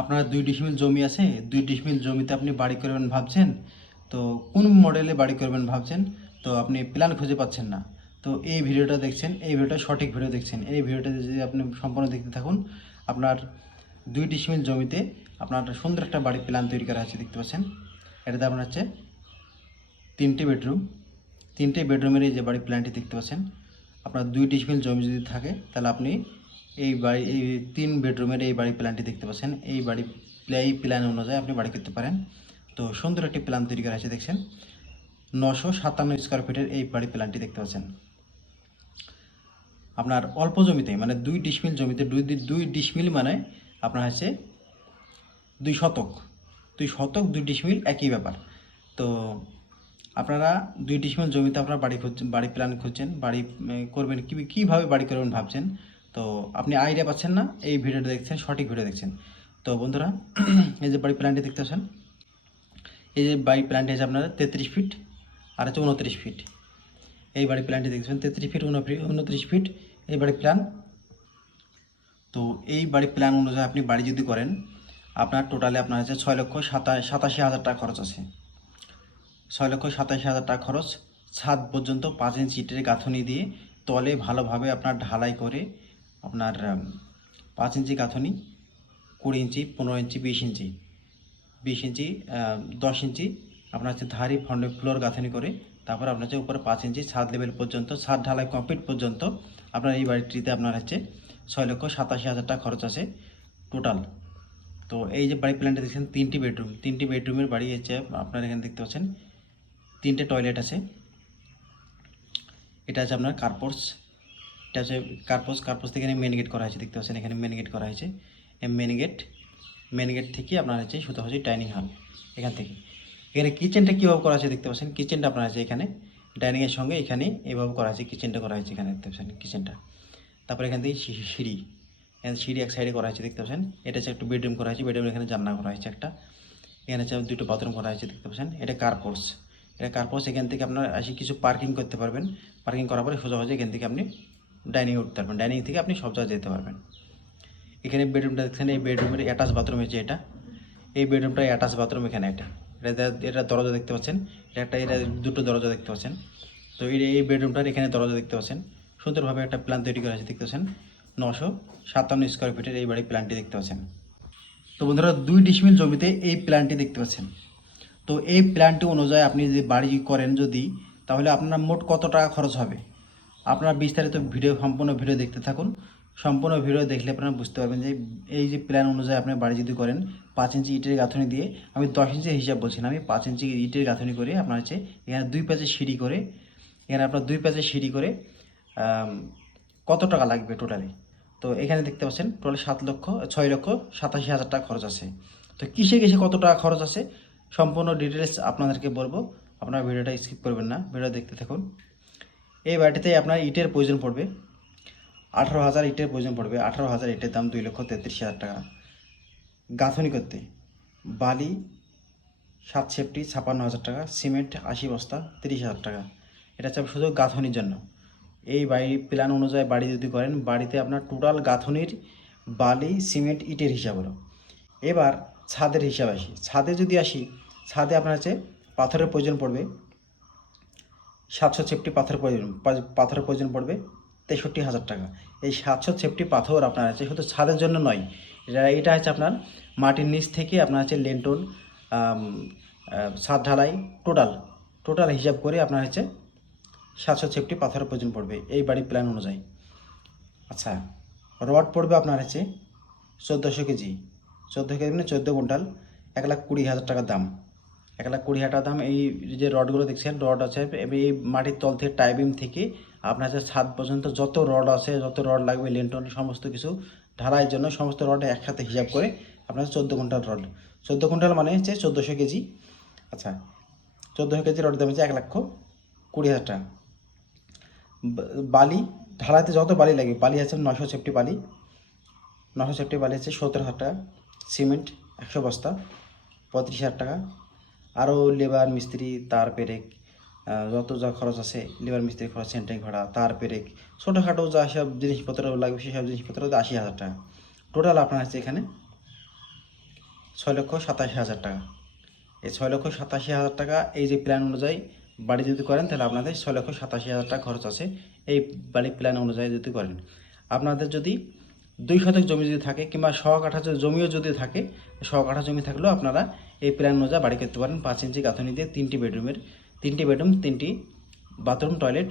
আপনার 2 ডিসমিল জমি আছে, 2 ডিসমিল জমিতে আপনি বাড়ি করবেন ভাবছেন, তো কোন মডেলে বাড়ি করবেন ভাবছেন, তো আপনি প্ল্যান খুঁজে পাচ্ছেন না। তো এই ভিডিওটা দেখছেন, এই ভিডিওটা সঠিক ভিডিও দেখছেন। এই ভিডিওটা যদি আপনি সম্পূর্ণ দেখতে থাকুন, আপনার 2 ডিসমিল জমিতে আপনার সুন্দর একটা বাড়ি প্ল্যান তৈরি করা আছে, দেখতে পাচ্ছেন। এটাতে আপনার হচ্ছে 3টে বেডরুম, 3টে বেডরুমের এই যে বাড়ি প্ল্যানটি দেখতে পাচ্ছেন। আপনার 2 ডিসমিল জমি যদি থাকে তাহলে আপনি এই 3 বেডরুমের এই বাড়ি প্ল্যানটি দেখতে পাচ্ছেন। এই প্ল্যান অনুযায়ী আপনি বাড়ি করতে পারেন। তো সুন্দর একটি প্ল্যান তৈরি করা হয়েছে, দেখছেন। 957 স্কোয়ার ফিটের এই বাড়ি প্ল্যানটি দেখতে পাচ্ছেন। আপনার অল্প জমিতে মানে 2 ডিসমিল জমিতে, 2 ডিসমিল মানে আপনার হচ্ছে 2 শতক, 2 ডিসমিল একই ব্যাপার। তো আপনারা 2 ডিসমিল জমিতে আপনারা বাড়ি প্ল্যান খুঁজছেন, বাড়ি করবেন কীভাবে বাড়ি করবেন ভাবছেন, তো আপনি আইডিয়া পাচ্ছেন না, এই ভিডিওটা দেখছেন, সঠিক ভিডিও দেখছেন। তো বন্ধুরা, এই যে বাড়ি প্ল্যানটি দেখতে পাচ্ছেন, এই যে বাড়ি প্ল্যানটি আছে আপনার 33 ফিট আর হচ্ছে 29 ফিট। এই বাড়ি প্ল্যানটি দেখছেন 33 ফিট, 29 ফিট এই বাড়ি প্ল্যান। তো এই বাড়ি প্ল্যান অনুযায়ী আপনি বাড়ি যদি করেন, আপনার টোটালে আপনার হচ্ছে 6,87,000 টাকা খরচ আছে। 6,87,000 টাকা খরচ। ছাদ পর্যন্ত 5 ইঞ্চি ইটের গাঁথনি দিয়ে তলে ভালোভাবে আপনার ঢালাই করে আপনার 5 ইঞ্চি গাঁথনি, 20 ইঞ্চি, 15 ইঞ্চি, 20 ইঞ্চি, 20 ইঞ্চি, 10 ইঞ্চি আপনার হচ্ছে ধারি ফ্লোর গাঁথনি করে, তারপর আপনার হচ্ছে উপরে 5 ইঞ্চি ছাদ লেভেল পর্যন্ত, ছাদ ঢালাই কমপ্লিট পর্যন্ত আপনার এই বাড়িটিতে আপনার হচ্ছে 6,87,000 টাকা খরচ আছে টোটাল। তো এই যে বাড়ি প্ল্যানটা দেখছেন, 3টি বেডরুমের বাড়ি হচ্ছে আপনার এখানে দেখতে পাচ্ছেন। 3টে টয়লেট আছে। এটা আছে আপনার কার্পোর্স, এটা হচ্ছে কার্পোর্স থেকে এখানে মেন গেট করা হয়েছে, দেখতে পাচ্ছেন এখানে মেন গেট করা হয়েছে। এই মেন গেট থেকে আপনার হচ্ছে সোজাসুজি ডাইনিং হল। এখান থেকে এখানে কিচেনটা কীভাবে করা আছে দেখতে পাচ্ছেন। কিচেনটা আপনার আছে এখানে ডাইনিংয়ের সঙ্গে, এখানে এইভাবে করা আছে, কিচেনটা করা হয়েছে এখানে, দেখতে পাচ্ছেন কিচেনটা। তারপরে এখান থেকে সিঁড়ি, এখানে সিঁড়ি এক সাইডে করা হয়েছে, দেখতে পাচ্ছেন। এটা হচ্ছে একটু বেডরুম করা হয়েছে, বেডরুম এখানে জানলা করা হয়েছে একটা, এখানে হচ্ছে 2টো বাথরুম করা হয়েছে, দেখতে পাচ্ছেন। এটা কার্পোর্স। এখান থেকে আপনার আসি কিছু পার্কিং করতে পারবেন। পার্কিং করার পরে সোজাসুজি এখান থেকে আপনি ডাইনিংয়ে উঠতে পারবেন, ডাইনিং থেকে আপনি সব জায়গায় যেতে পারবেন। এখানে বেডরুমটা দেখছেন, এই বেডরুমের অ্যাটাচ বাথরুম হচ্ছে এটা। এই বেডরুমটা অ্যাটাচ বাথরুম এখানে এটা দরজা দেখতে পাচ্ছেন, এটা 2টো দরজা দেখতে পাচ্ছেন। তো এই বেডরুমটার এখানে দরজা দেখতে পাচ্ছেন। সুন্দরভাবে একটা প্ল্যান তৈরি করা আছে, দেখতে পাচ্ছেন। 957 স্কোয়ার ফিটের এই বাড়ির প্ল্যানটি দেখতে পাচ্ছেন। তো বন্ধুরা, 2 ডিসমিল জমিতে এই প্ল্যানটি দেখতে পাচ্ছেন। তো এই প্ল্যানটি অনুযায়ী আপনি যদি বাড়ি করেন তাহলে আপনার মোট কত টাকা খরচ হবে, আপনারা বিস্তারিত সম্পূর্ণ ভিডিও দেখতে থাকুন। সম্পূর্ণ ভিডিও দেখলে আপনারা বুঝতে পারবেন যে এই যে প্ল্যান অনুযায়ী আপনি বাড়ি যদি করেন, 5 ইঞ্চি ইটের গাঁথনি দিয়ে, আমি 10 ইঞ্চি হিসাব বলছি না, আমি 5 ইঞ্চি ইটের গাঁথনি করে আপনার হচ্ছে এখানে 2 প্যাচে সিঁড়ি করে, এখানে আপনার 2 প্যাচে সিঁড়ি করে কত টাকা লাগবে টোটালি। তো এখানে দেখতে পাচ্ছেন টোটাল 6,87,000 টাকা খরচ আছে। তো কিসে কত টাকা খরচ আছে সম্পূর্ণ ডিটেলস আপনাদেরকে বলবো, আপনারা ভিডিওটা স্কিপ করবেন না, ভিডিও দেখতে থাকুন। এই বাড়িতে আপনার ইটের প্রয়োজন পড়বে 18,000 ইটের প্রয়োজন পড়বে। 18,000 ইটের দাম 2,33,000 টাকা। গাঁথনি করতে বালি 7 সেফটি 56,000 টাকা, সিমেন্ট 80 বস্তা 30,000 টাকা। এটা হচ্ছে শুধু গাঁথনির জন্য। এই বাড়ি প্ল্যান অনুযায়ী বাড়ি যদি করেন, বাড়িতে আপনার টোটাল গাঁথনির বালি সিমেন্ট ইটের হিসাব হলো। এবার ছাদের হিসাব আসি, ছাদে আপনার হচ্ছে পাথরের প্রয়োজন পড়বে 700 পাথরের প্রয়োজন পড়বে 63,000 টাকা। এই 700 পাথর আপনার আছে শুধু ছাদের জন্য নয়, এটা হচ্ছে আপনার মাটির নিচ থেকে আপনার হচ্ছে লেন্টন, ছাদ ঢালাই, টোটাল হিসাব করে আপনার হচ্ছে 700 পাথরের প্রয়োজন পড়বে এই বাড়ির প্ল্যান অনুযায়ী। আচ্ছা, রড পড়বে আপনার হচ্ছে 1400 কেজি, 14 কেজি মানে 14 কুইন্টাল, 1,20,000 টাকা দাম। 1,20,000 টাকা দাম। এই যে রডগুলো দেখছেন, রড আছে এই মাটির তল থেকে টাইবিম থেকে আপনার হচ্ছে ছাদ পর্যন্ত যত রড আছে, যত রড লাগবে লেন্টন সমস্ত কিছু ঢালাইয়ের জন্য, সমস্ত রড একসাথে হিসাব করে আপনার 14 কুইন্টাল রড। 14 কুইন্টাল মানে হচ্ছে 1400 কেজি। আচ্ছা, 1400 কেজি রড দাম হচ্ছে 1,20,000 টাকা। বালি ঢালাইতে যত বালি লাগে, বালি আছে 900 বালি, 900 বালি হচ্ছে 17,000 টাকা। সিমেন্ট 100 বস্তা 35,000 টাকা। আরও লেবার মিস্ত্রি তার পেরেক যত যা খরচ আছে, লেবার মিস্ত্রি খরচ, সেন্টারিং ভাড়া, তার পেরেক, ছোটোখাটো যা সব জিনিসপত্র লাগবে সেসব জিনিসপত্র 80,000 টাকা টোটাল আপনার হচ্ছে এখানে 6,87,000 টাকা। এই 6,87,000 টাকা এই যে প্ল্যান অনুযায়ী বাড়ি যদি করেন তাহলে আপনাদের 6,87,000 টাকা খরচ আছে এই বাড়ি প্ল্যান অনুযায়ী যদি করেন। আপনাদের যদি 2 শতক জমি যদি থাকে কিংবা 100 কাঠা জমিও যদি থাকে, 100 কাঠা জমি থাকলেও আপনারা এই প্ল্যান অনুযায়ী বাড়ি করতে পারেন। 5 ইঞ্চি গাঁথনি দিয়ে 3টি বেডরুম 3টি বাথরুম টয়লেট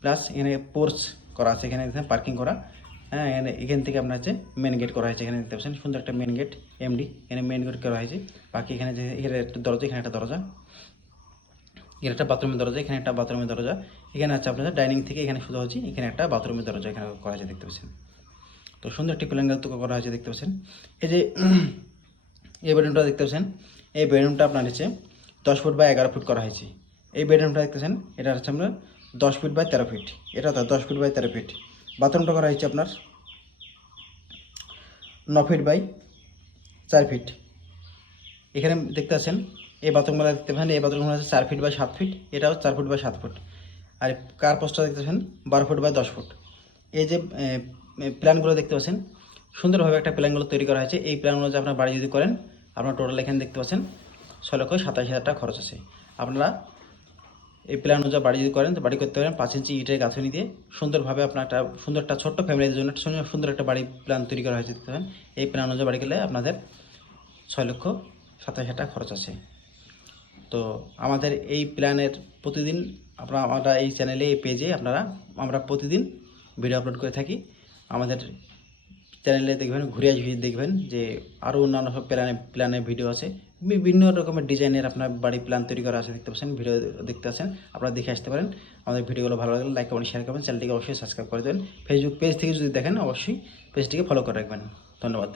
প্লাস এখানে পোর্চ করা আছে, এখানে পার্কিং করা। হ্যাঁ, এখান থেকে আপনার হচ্ছে মেন গেট করা হয়েছে, এখানে দেখতে পাচ্ছেন সুন্দর একটা মেন গেট এমডি, এখানে মেন গেট করা হয়েছে। বাকি এখানে যে এখানে একটা দরজা, এখানে একটা দরজা, এখানে একটা বাথরুমের দরজা, এখানে একটা বাথরুমের দরজা, এখানে আছে আপনাদের ডাইনিং থেকে এখানে শুধু হচ্ছে এখানে একটা বাথরুমের দরজা এখানে করা হয়েছে দেখতে পাচ্ছেন। তো সুন্দর একটি প্ল্যান করা হয়েছে দেখতে পাচ্ছেন। এই যে এই বেডরুমটা দেখতে পাচ্ছেন, এই বেডরুমটা আপনার হচ্ছে 10 ফুট বাই 11 ফুট করা হয়েছে। এই বেডরুমটা দেখতেছেন, এটা হচ্ছে আপনার 10 ফিট বাই 13 ফিট, এটা তো 10 ফিট বাই 13 ফিট। বাথরুমটা করা হয়েছে আপনার 9 ফিট বাই 4 ফিট। এখানে দেখতে পাচ্ছেন এই বাথরুমগুলো দেখতে পাচ্ছেন, এই বাথরুমগুলো আছে 4 ফিট বাই 7 ফিট, এটাও 4 ফুট বাই 7 ফুট। আর কার পোস্টটা দেখতে পাচ্ছেন 12 ফুট বাই 10 ফুট। এই যে প্ল্যানগুলো দেখতে পাচ্ছেন, সুন্দরভাবে একটা প্ল্যানগুলো তৈরি করা হয়েছে। এই প্ল্যান অনুযায়ী আপনার বাড়ি যদি করেন, আপনার টোটাল এখানে দেখতে পাচ্ছেন 6,87,000 টাকা খরচ আছে। আপনারা এই প্ল্যান অনুযায়ী বাড়ি যদি করেন তো বাড়ি করতে পারেন 5 ইঞ্চি ইটের গাঁথনি দিয়ে সুন্দরভাবে। আপনার একটা সুন্দর একটা ছোট্ট ফ্যামিলির জন্য একটা সুন্দর একটা বাড়ি প্ল্যান তৈরি করা হয়েছে দেখতে পারেন। এই প্ল্যান অনুযায়ী বাড়ি করলে আপনাদের 6,87,000 টাকা খরচ আছে। তো আমাদের এই প্ল্যানের প্রতিদিন আমরা এই চ্যানেলে এই পেজে আমরা প্রতিদিন ভিডিও আপলোড করে থাকি। আমাদের চ্যানেলে দেখবেন, ঘুরে আসবে দেখবেন যে আরও অন্যান্য সব প্ল্যানের ভিডিও আছে, বিভিন্ন রকমের ডিজাইনের আপনার বাড়ি প্ল্যান তৈরি করা আছে দেখতে পাচ্ছেন। ভিডিও দেখতে পাচ্ছেন, আপনারা দেখে আসতে পারেন। আমাদের ভিডিওগুলো ভালো লাগলে লাইক কমেন্ট শেয়ার করবেন, চ্যানেলটিকে অবশ্যই সাবস্ক্রাইব করে দেবেন। ফেসবুক পেজ থেকে যদি দেখেন অবশ্যই পেজটিকে ফলো করে রাখবেন। ধন্যবাদ।